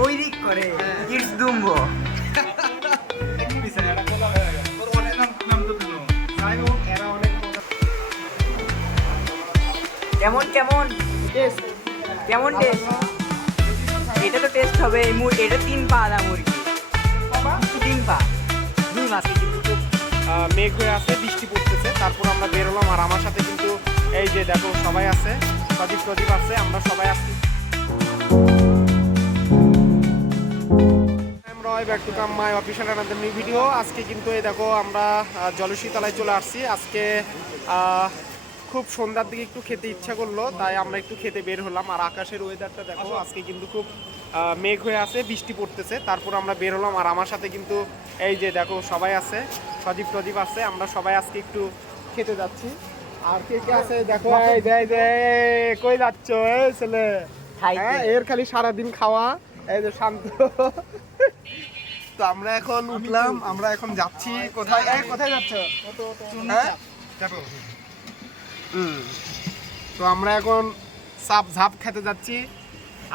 ওই দিক করে ইটস দুম্বো। কেমন কেমন? কেমন টেস্ট এটা তো টেস্ট হবে এটা তিন পা আদা মুরগি তিন পা। দুই মাস। মেঘ হয়ে আছে, বৃষ্টি পড়তেছে, তারপর আমরা বেরোলাম, আর আমার সাথে কিন্তু এই যে দেখো সবাই আছে সদীপ প্রদীপ আছে, আমরা সবাই আছি Roy back to come my official another new video আজকে কিন্তু এই দেখো আমরা জলসীতলায় চলে আসছি। আজকে খুব সন্ধ্যার দিকে একটু খেতে ইচ্ছা করল তাই আমরা একটু খেতে বের হলাম। আর আকাশের ওয়েদারটা দেখো আজকে কিন্তু খুব মেঘ হয়ে আছে বৃষ্টি পড়তেছে। তারপর আমরা বের হলাম আর আমার সাথে কিন্তু এই যে দেখো সবাই আছে সদীপ প্রদীপ আছে। আমরা সবাই আজকে একটু খেতে যাচ্ছি। আর কে কে আছে দেখো? এই যে এই যে। কই যাচ্ছ এই ছেলে? হ্যাঁ এর খালি সারাদিন খাওয়া। এই যে শান্ত। তো আমরা এখন উঠলাম আমরা এখন যাচ্ছি। কোথায়? কোথায় যাচ্ছ? হ্যাঁ? তো আমরা এখন সাপ ঝাপ খেতে যাচ্ছি।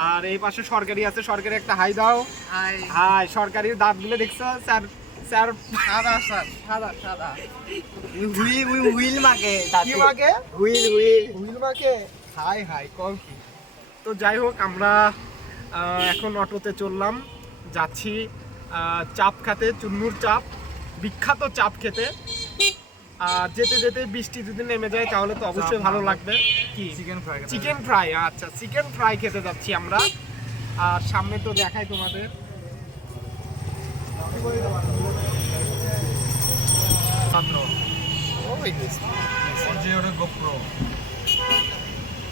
আর এই পাশে সরকারি আছে। সরকারি একটা হাই দাও। হাই। সরকারি দাঁতগুলো দেখছ? Sir sir. সাদা স্যার। সাদা সাদা। হুইল হুইল মাকে কি মাকে? Wheel wheel. হুইল মাকে? হাই হাই কম তো যাই হোক আমরা এখন অটোতে চললাম। যাচ্ছি। চাপ খেতে চুন্নুর চাপ বিখ্যাত চাপ খেতে। আর যেতে যেতে বৃষ্টি যদি নেমে যায় তাহলে তো অবশ্যই ভালো লাগবে। কি? চিকেন ফ্রাই চিকেন ফ্রাই আচ্ছা চিকেন ফ্রাই খেতে যাচ্ছি আমরা। আর সামনে তো দেখাই তোমাদের।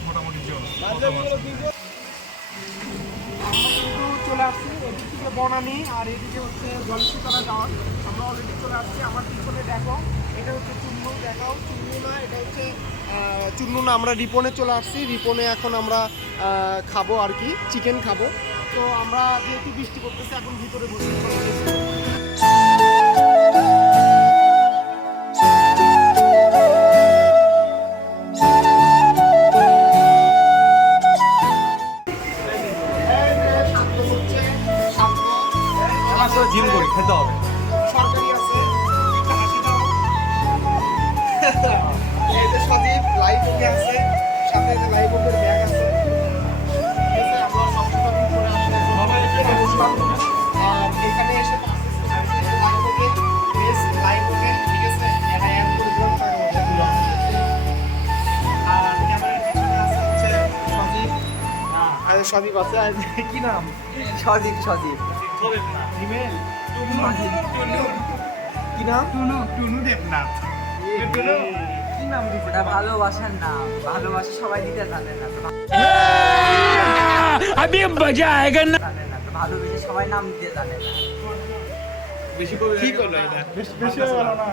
মোটামুটি চলে আসছি। এদিক বনানি আর এদিকে হচ্ছে জলসিতলা টাওয়ার আমরা অলরেডি চলে আসছি, আমার পিছনে দেখো, এটা হচ্ছে চুন্নু, দেখাও চুন্নু না, এটা হচ্ছে চুন্নু না, আমরা রিপনে চলে আসছি। রিপনে এখন আমরা খাব আর কি চিকেন খাব। তো আমরা যেহেতু বৃষ্টি করতেছি এখন ভিতরে বসে। সদীপ আছে। কি নাম? সজীব সজীব। হিমেল? কি নাম? টুনু টুনু দেবনাথ কি নাম ভালোবাসার নাম। ভালোবাসা সবাই দিতে জানে না আমি মজা আয়েগা না ভালোবেসে সবাই নাম দিতে জানে না। বেশি কবি কি করল এটা? বেশি হয়ে গেল না।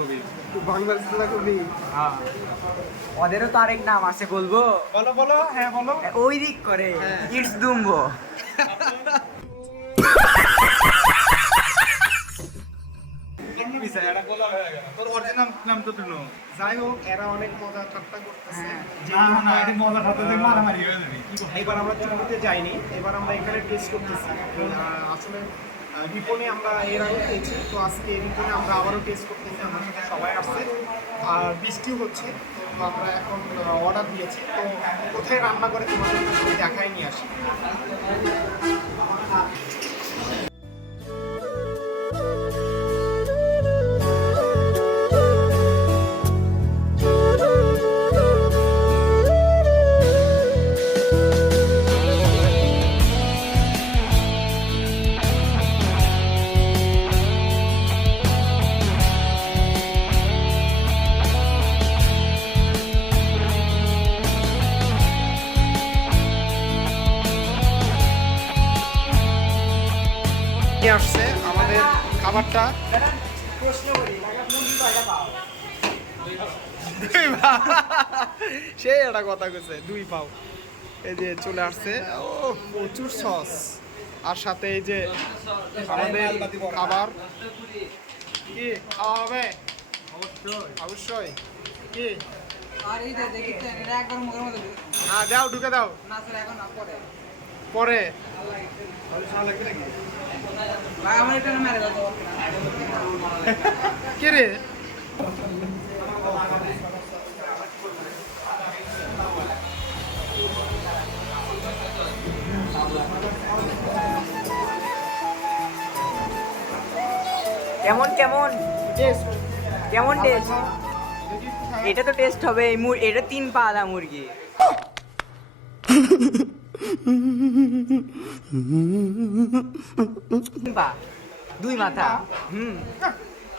কবি। কবি? ওদেরও তো আরেক নাম আছে বলব? বলো বলো হ্যাঁ বলো। ওই দিক করে। It's Dumbo. যাই হোক এরা অনেক মজা ঠাট্টা করতেছে। মারামারি হয়ে যাবে। এবার আমরা চুমুতে যাইনি এবার আমরা এখানে টেস্ট করতেছি। আসলে রিপনে আমরা এর আগে খেয়েছি, তো আজকে রিপনে আমরা আবারও টেস্ট করতেছি আমার সাথে সবাই আসছে। আর বৃষ্টিও হচ্ছে, তো আমরা এখন অর্ডার দিয়েছি। তো কোথায় রান্না করে তোমাদের দেখায় নিয়ে আসি। খাবারটা? সে একটা কথা কইছে দুই পাও। এই যে চলে আসছে ও প্রচুর সস। আর সাথে এই যে আমাদের খাবার। কি খাওয়া হবে? অবশ্যই। কি? আর এই যে দেখি একবার মুখের মধ্যে হ্যাঁ দাও ঢুকে দাও। না স্যার এখন না পরে। পরে? কে রে? কেমন কেমন? টেস্ট কেমন টেস্ট এটা তো টেস্ট হবে এটা তিন পা আদা মুরগি। তিন পা দুই মাথা। হুম।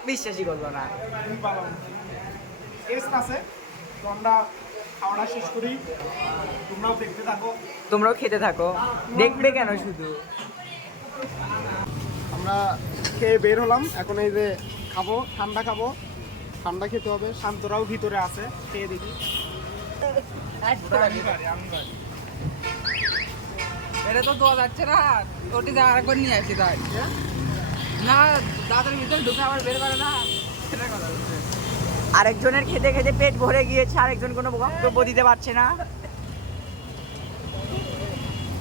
বিশ্বাসই করল না। আছে। আমরা খাওয়াটা শেষ করি। তোমরাও দেখতে থাকো। তোমরাও খেতে থাকো। দেখবে কেন শুধু? আমরা খেয়ে বের হলাম। এখন এই যে খাব ঠান্ডা খাব। ঠান্ডা খেতে হবে। শান্তরাও ভিতরে আছে। খেয়ে দেখি। এটা তো দেওয়া যাচ্ছে না। ওটি যা আরেকবার নিয়ে আসি তাই। না দাদার ভিতরে ঢুকে আবার বের করে না সেটা কথা আরেকজনের খেতে খেতে পেট ভরে গিয়েছে আরেকজন কোনো বক্তব্য দিতে পারছে না।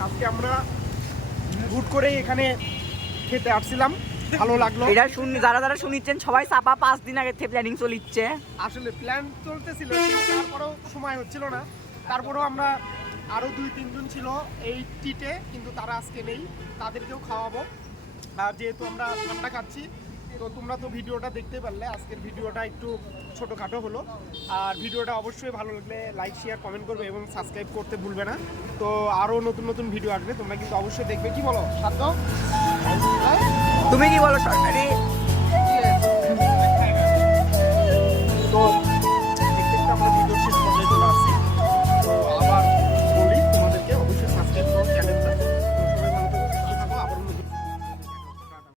আজকে আমরা হুট করে এখানে খেতে আসছিলাম। ভালো লাগল। এটা শুন যারা যারা শুনিচ্ছেন সবাই চাপা পাঁচ দিন আগে থেকে প্ল্যানিং চলিচ্ছে। আসলে প্ল্যান চলতেছিল তারপরেও সময় হচ্ছিল না। তারপরেও আমরা আরও দুই, তিনজন ছিল এই টিটে কিন্তু তারা আজকে নেই। তাদেরকেও খাওয়াবো। আর যেহেতু আমরা ঠান্ডা খাচ্ছি, তো তোমরা তো ভিডিওটা দেখতে পারলে, আজকের ভিডিওটা একটু ছোটোখাটো হলো। আর ভিডিওটা অবশ্যই ভালো লাগলে লাইক শেয়ার কমেন্ট করবে এবং সাবস্ক্রাইব করতে ভুলবে না। তো আরও নতুন নতুন ভিডিও আসবে, তোমরা কিন্তু অবশ্যই দেখবে। কি বলো, সাধ্য? তুমি কি বলো, সরকারি?